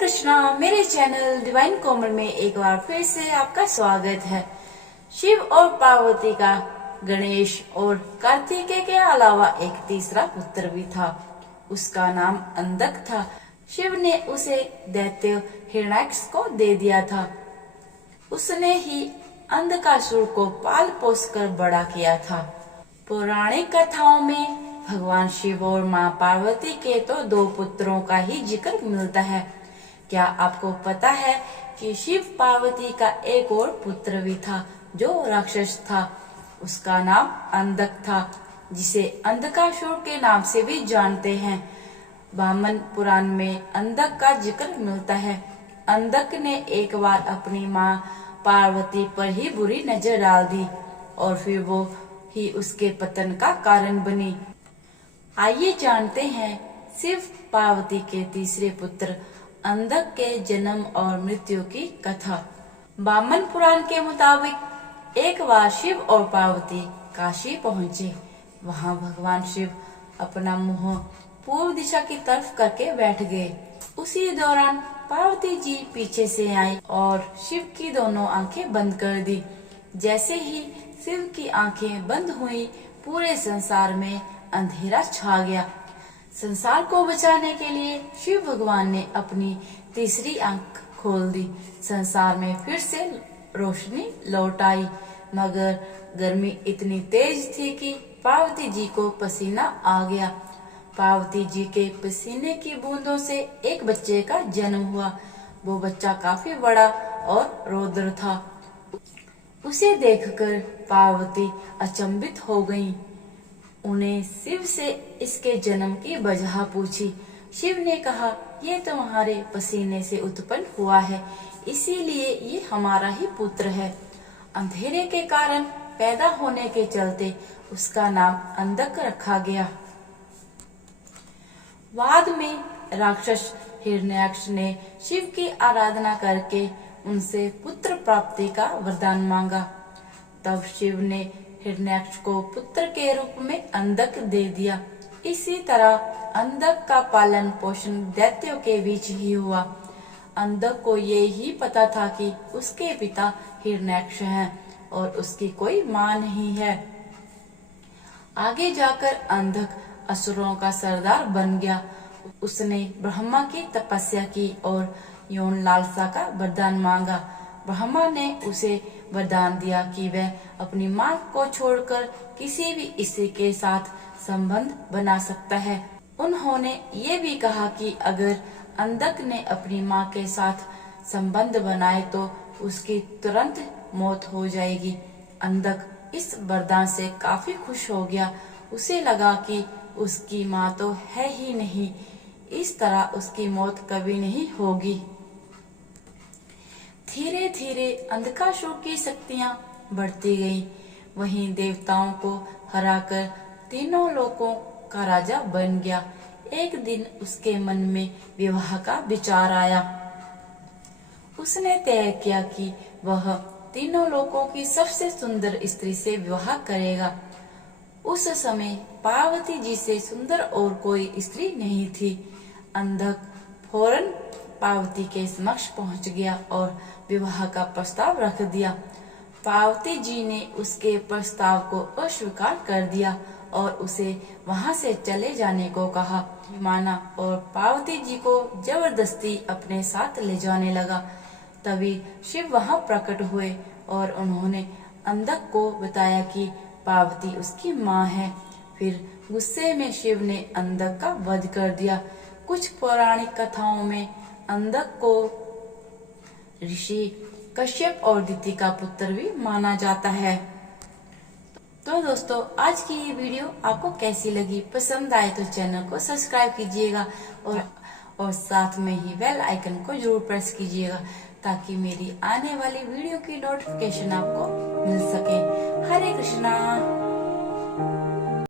कृष्णा, मेरे channel divine कोमल में एक बार फिर से आपका स्वागत है। शिव और पार्वती का गणेश और कार्तिकेय के अलावा एक तीसरा पुत्र भी था। उसका नाम अंधक था। शिव ने उसे दैत्य हिरण्याक्ष को दे दिया था। उसने ही अंधकासुर को पाल पोस कर बड़ा किया था। पौराणिक कथाओं में भगवान शिव और माँ पार्वती के तो दो पुत्रों का ही जिक्र मिलता है। क्या आपको पता है कि शिव पार्वती का एक और पुत्र भी था जो राक्षस था। उसका नाम अंधक था, जिसे अंधकासुर के नाम से भी जानते हैं। वामन पुराण में अंधक का जिक्र मिलता है। अंधक ने एक बार अपनी माँ पार्वती पर ही बुरी नजर डाल दी और फिर वो ही उसके पतन का कारण बनी। आइए जानते हैं शिव पार्वती के तीसरे पुत्र अंधक के जन्म और मृत्यु की कथा। वामन पुराण के मुताबिक एक बार शिव और पार्वती काशी पहुँचे। वहाँ भगवान शिव अपना मुंह पूर्व दिशा की तरफ करके बैठ गए। उसी दौरान पार्वती जी पीछे से आई और शिव की दोनों आंखें बंद कर दी। जैसे ही शिव की आंखें बंद हुई, पूरे संसार में अंधेरा छा गया। संसार को बचाने के लिए शिव भगवान ने अपनी तीसरी आंख खोल दी। संसार में फिर से रोशनी लौट आई, मगर गर्मी इतनी तेज थी कि पार्वती जी को पसीना आ गया। पार्वती जी के पसीने की बूंदों से एक बच्चे का जन्म हुआ। वो बच्चा काफी बड़ा और रौद्र था। उसे देखकर पार्वती अचंभित हो गईं। उन्हें शिव से इसके जन्म की वजह पूछी। शिव ने कहा, ये तुम्हारे पसीने से उत्पन्न हुआ है, इसीलिए ये हमारा ही पुत्र है। अंधेरे के कारण पैदा होने के चलते उसका नाम अंधक रखा गया। बाद में राक्षस हिरण्याक्ष ने शिव की आराधना करके उनसे पुत्र प्राप्ति का वरदान मांगा। तब शिव ने हिरण्याक्ष को पुत्र के रूप में अंधक दे दिया। इसी तरह अंधक का पालन पोषण दैत्यों के बीच ही हुआ। अंधक को ये ही पता था कि उसके पिता हिरण्याक्ष हैं और उसकी कोई माँ नहीं है। आगे जाकर अंधक असुरों का सरदार बन गया। उसने ब्रह्मा की तपस्या की और यौन लालसा का वरदान मांगा। ब्रह्मा ने उसे वरदान दिया कि वह अपनी माँ को छोड़कर किसी भी स्त्री के साथ संबंध बना सकता है। उन्होंने ये भी कहा कि अगर अंधक ने अपनी माँ के साथ संबंध बनाए तो उसकी तुरंत मौत हो जाएगी। अंधक इस वरदान से काफी खुश हो गया। उसे लगा कि उसकी माँ तो है ही नहीं, इस तरह उसकी मौत कभी नहीं होगी। धीरे धीरे अंधकासुर की शक्तियां बढ़ती गईं। वहीं देवताओं को हराकर तीनों लोकों का राजा बन गया। एक दिन उसके मन में विवाह का विचार आया। उसने तय किया कि वह तीनों लोकों की सबसे सुंदर स्त्री से विवाह करेगा। उस समय पार्वती जी से सुंदर और कोई स्त्री नहीं थी। अंधक फौरन पार्वती के समक्ष पहुंच गया और विवाह का प्रस्ताव रख दिया। पार्वती जी ने उसके प्रस्ताव को अस्वीकार कर दिया और उसे वहां से चले जाने को कहा। माना और पार्वती जी को जबरदस्ती अपने साथ ले जाने लगा। तभी शिव वहां प्रकट हुए और उन्होंने अंधक को बताया कि पार्वती उसकी माँ है। फिर गुस्से में शिव ने अंधक का वध कर दिया। कुछ पौराणिक कथाओं में अंधक को ऋषि कश्यप और दिति का पुत्र भी माना जाता है। तो दोस्तों, आज की ये वीडियो आपको कैसी लगी? पसंद आए तो चैनल को सब्सक्राइब कीजिएगा और साथ में ही बेल आइकन को जरूर प्रेस कीजिएगा ताकि मेरी आने वाली वीडियो की नोटिफिकेशन आपको मिल सके। हरे कृष्णा।